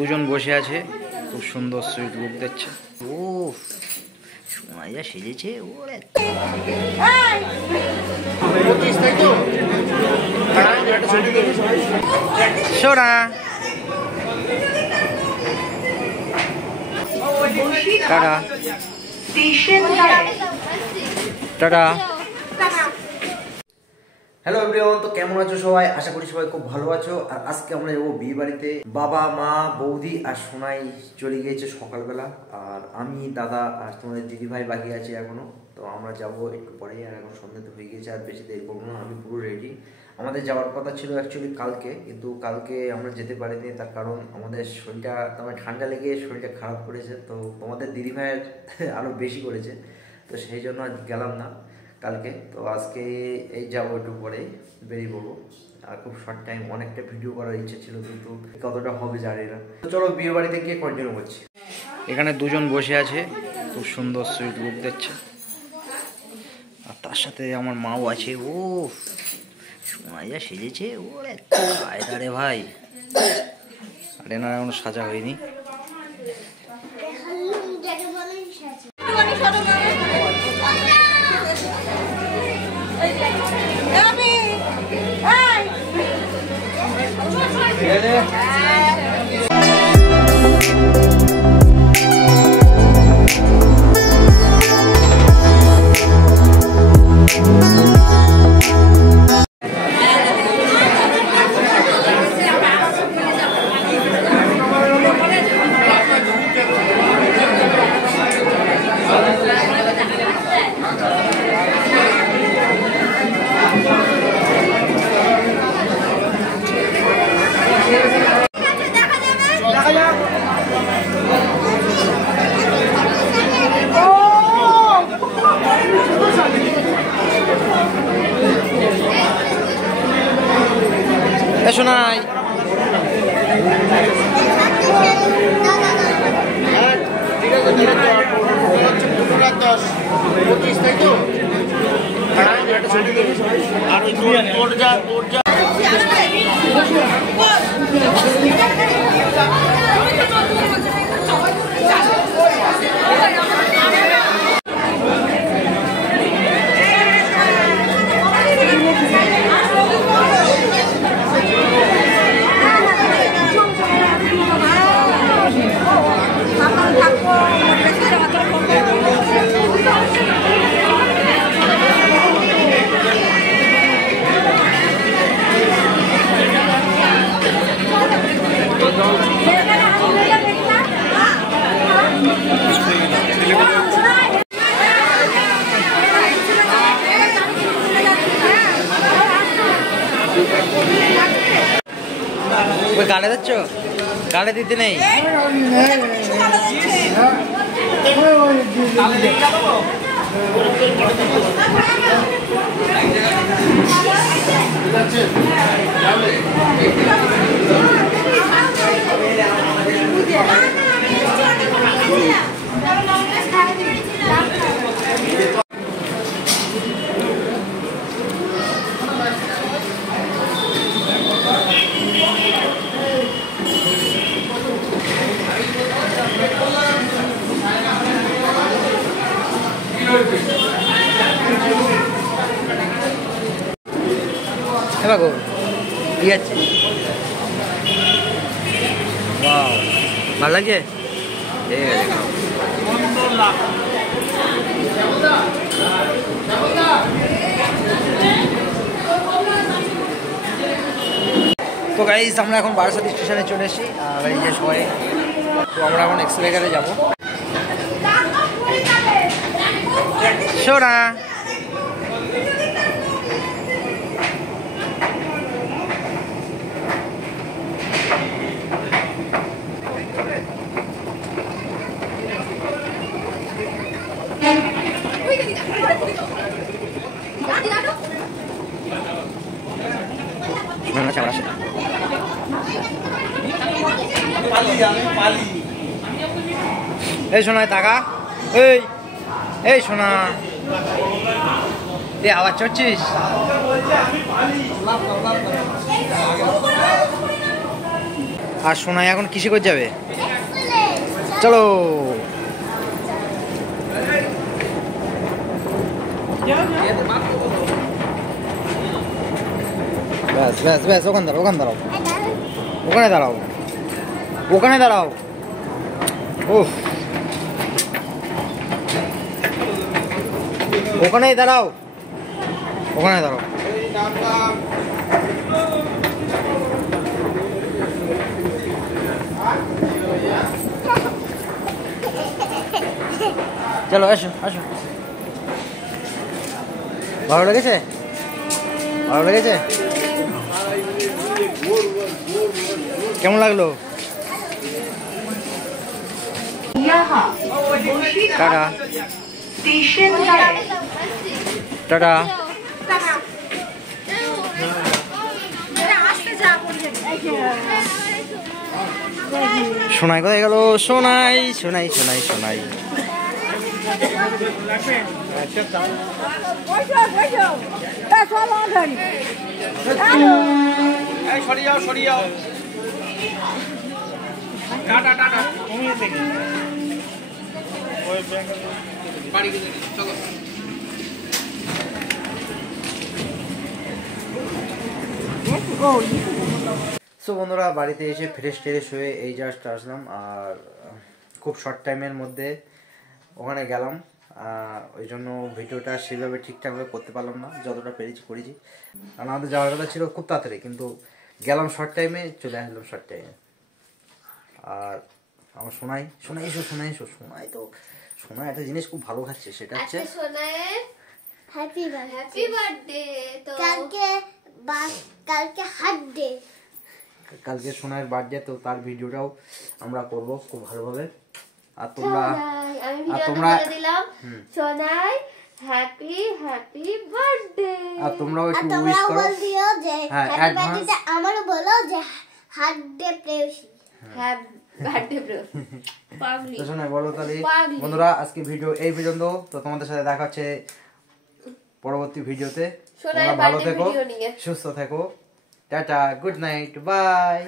দুজন বসে আছে, খুব সুন্দর সুইট লুক দিচ্ছে। ও সময় যা সেজেছে, ওরে সোনা টাটা টাটা। হ্যালো এভরিওয়ান, তো কেমন আছো সবাই? আশা করি সবাই খুব ভালো আছো। আর আজকে আমরা যাবো বিয়ে বাড়িতে। বাবা মা বৌদি আর সোনাই চলে গিয়েছে সকালবেলা, আর আমি দাদা আর তোমাদের দিদি ভাই বাকি আছে এখনো। তো আমরা যাবো একটু পরেই, আর এখন সন্ধ্যে তো হয়ে গেছে, আর বেশি দেরি করবো না। আমি পুরো রেডি। আমাদের যাওয়ার কথা ছিল অ্যাকচুয়ালি কালকে, কিন্তু কালকে আমরা যেতে পারিনি, তার কারণ আমাদের শরীরটা ঠান্ডা লেগে শরীরটা খারাপ করেছে। তো তোমাদের দিদি ভাইয়ের আরও বেশি করেছে, তো সেই জন্য আজ গেলাম না কালকে। তো আজকে এই যাবো, একটু পরে বেরিয়ে পড়বো। আর খুব শর্ট টাইম, অনেকটা ভিডিও করার ইচ্ছে ছিল, কিন্তু কতটা হবে জানি না। তো চলো বিয়ে বাড়িতে গিয়ে কন্টিনিউ করছি। এখানে দুজন বসে আছে, খুব সুন্দর সুইট লুক দিচ্ছে। আর তার সাথে আমার মাও আছে। ও সময় যা সেজেছে, ওরে আরে ভাই, আর এনার এখনো সাজা হয়নি। শোনাই গাড়ে যাচ্ছ, গাড়ে দিতে নেই। ভালো লাগে। তো গাইস, আমরা এখন বারাসাত স্টেশনে চলে এসেছি, আর এই যে সবাই। তো আমরা এখন এক্সপ্রেগারে যাবো। সোনা এই শোনায় টাকা, এই শোনা, এ আওয়াজ চড়ছিস। আর সোনাই এখন কিসে করে যাবে? চলো। ব্যাস ব্যাস ব্যাস, ওখানে দাঁড়াও, ওখানে দাঁড়াও, ওখানে দাঁড়াও, ওখানে দাঁড়াও। উফ, ওখানেই দাঁড়াও, ওখানে দাঁড়াও। চলো আসো আসো। ভালো লেগেছে? ভালো লেগেছে? কেমন লাগলো? Tata tata. সোনাই কোথায় গেল? সোনাই সোনাই সোনাই সোনাই। সো বন্ধুরা, বাড়িতে এসে ফ্রেশ ট্রেশ হয়ে এই জাস্ট আসলাম, আর খুব শর্ট টাইমের মধ্যে ওখানে গেলাম। ওই জন্য ভিডিওটা সেভাবে ঠিকঠাকভাবে করতে পারলাম না, যতটা পেরেছি করেছি। কারণ আমাদের যাওয়ার কথা ছিল খুব তাড়াতাড়ি, কিন্তু গেলাম শর্ট টাইমে, চলে আসলাম শর্ট টাইমে। আর আমার সোনাই, সোনাই এসো, সোনাই এসো। সোনাই তো, সোনাই একটা জিনিস খুব ভালো খাচ্ছে, সেটা হচ্ছে হ্যাপি বার্থডে। তো কালকে হার্ট ডে, কালকে সোনাইয়ের বার্থডে, তো তার ভিডিওটাও আমরা করব খুব ভালোভাবে। আর তোমরা দিলাম সোনাই হ্যাপি বার্থডে। আর তোমরাও একটু উইশ করো। দিও যে হ্যাপি বার্থডে, আমারও বলো যে হার্ট ডে প্রেয়সী। Happy birthday bro. পাগলি। তো সোনাই বলো তাহলে বন্ধুরা, আজকে ভিডিও এই পর্যন্ত। তো তোমাদের সাথে দেখা হচ্ছে পরবর্তী ভিডিওতে। তোমরা ভালো থেকো, সুস্থ থেকো। Tata, good night, by.